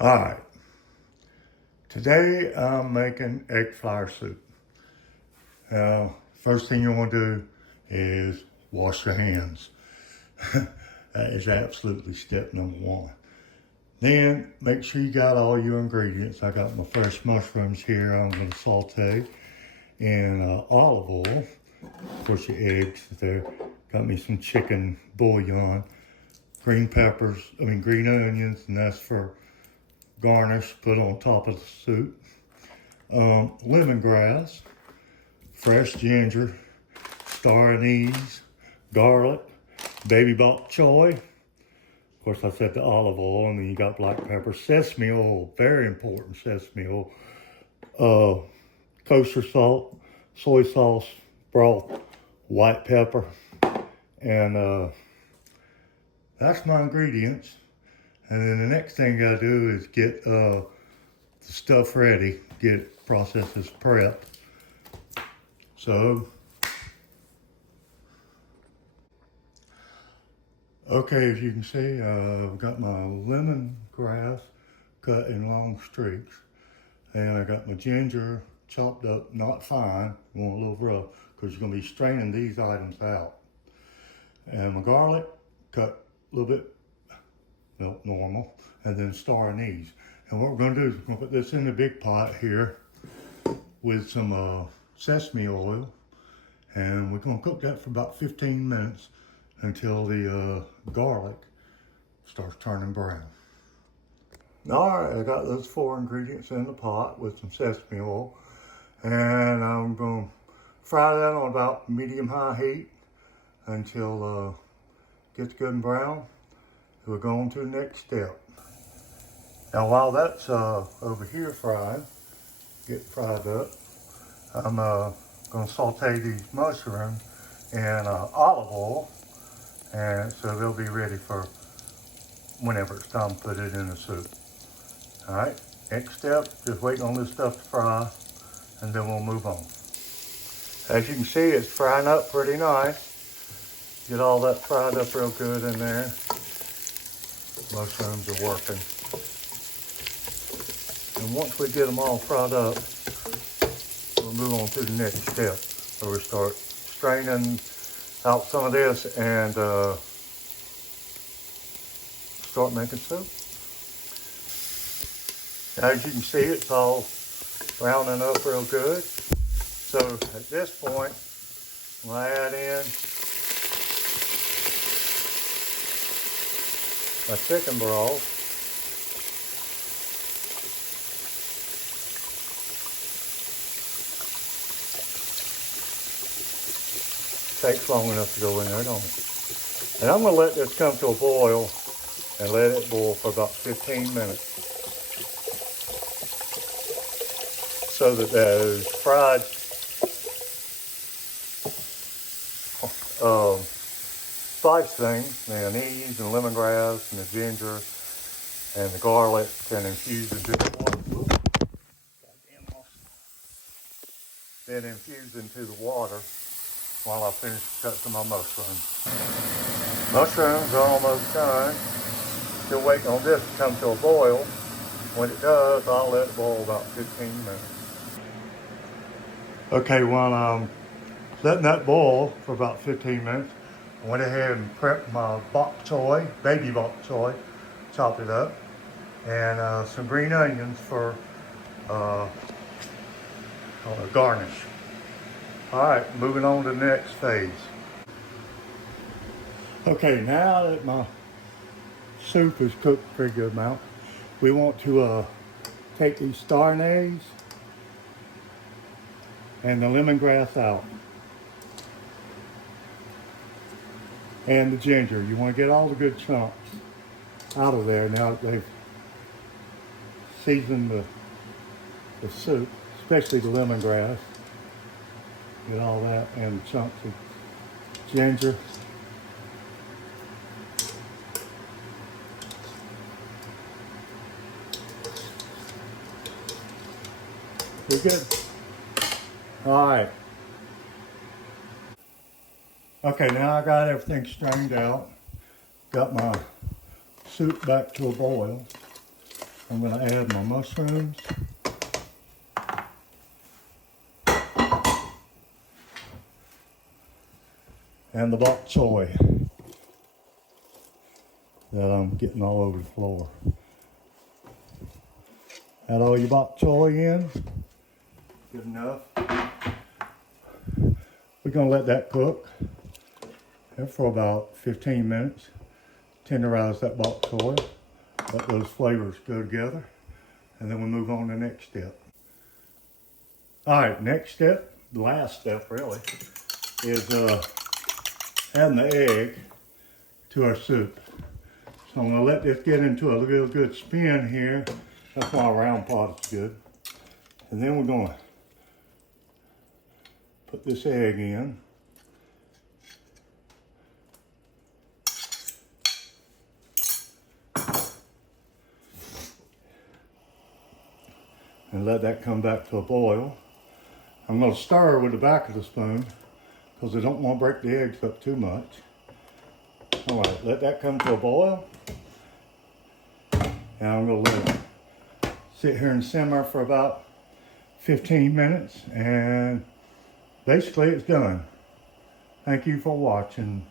Alright, today I'm making egg flour soup. Now, first thing you want to do is wash your hands. That is absolutely step number one. Then make sure you got all your ingredients. I got my fresh mushrooms here I'm going to saute in olive oil. Of course, your eggs there. Got me some chicken bouillon, green onions, and that's for garnish, put on top of the soup. Lemongrass, fresh ginger, star anise, garlic, baby bok choy. Of course, I said the olive oil, and then you got black pepper, sesame oil, very important sesame oil, kosher salt, soy sauce, broth, white pepper, and that's my ingredients. And then the next thing you gotta do is get the stuff ready, get processes prepped. So, okay, as you can see, I've got my lemongrass cut in long streaks. And I got my ginger chopped up, not fine, going a little rough, because you're gonna be straining these items out. And my garlic cut a little bit normal, and then star anise. And what we're going to do is we're going to put this in the big pot here with some sesame oil, and we're going to cook that for about 15 minutes until the garlic starts turning brown. All right, I got those 4 ingredients in the pot with some sesame oil, and I'm going to fry that on about medium-high heat until it gets good and brown. We're going to the next step. Now while that's over here get fried up, I'm going to saute these mushrooms in olive oil, and so they'll be ready for whenever it's time to put it in the soup. All right, next step, just waiting on this stuff to fry, and then we'll move on. As you can see, it's frying up pretty nice. Get all that fried up real good in there. Mushrooms are working. And once we get them all fried up, we'll move on to the next step, where we start straining out some of this and start making soup. As you can see, it's all browning up real good. So at this point, we'll add in my chicken broth. Takes long enough to go in there, don't it? And I'm going to let this come to a boil and let it boil for about 15 minutes so that those fried spice things, the anise and lemongrass and the ginger and the garlic can infuse into the water. Then infuse into the water while I finish cutting my mushrooms. Mushrooms are almost done. Still waiting on this to come to a boil. When it does, I'll let it boil about 15 minutes. Okay, while I'm letting that boil for about 15 minutes, I went ahead and prepped my bok choy, baby bok choy, chopped it up, and some green onions for garnish. All right, moving on to the next phase. Okay, now that my soup is cooked a pretty good amount, we want to take these star anise and the lemongrass out. And the ginger. You want to get all the good chunks out of there now that they've seasoned the soup, especially the lemongrass. Get all that and the chunks of ginger. We're good. All right. Okay, now I got everything strained out. Got my soup back to a boil. I'm going to add my mushrooms. And the bok choy that I'm getting all over the floor. Add all your bok choy in. Good enough. We're going to let that cook for about 15 minutes. Tenderize that bok choy. Let those flavors go together. And then we move on to the next step. All right, next step, the last step really, is adding the egg to our soup. So I'm going to let this get into a real good spin here. That's why a round pot is good. And then we're going to put this egg in. And let that come back to a boil. I'm going to stir with the back of the spoon because I don't want to break the eggs up too much. All right, let that come to a boil. And I'm going to let it sit here and simmer for about 15 minutes. And basically it's done. Thank you for watching.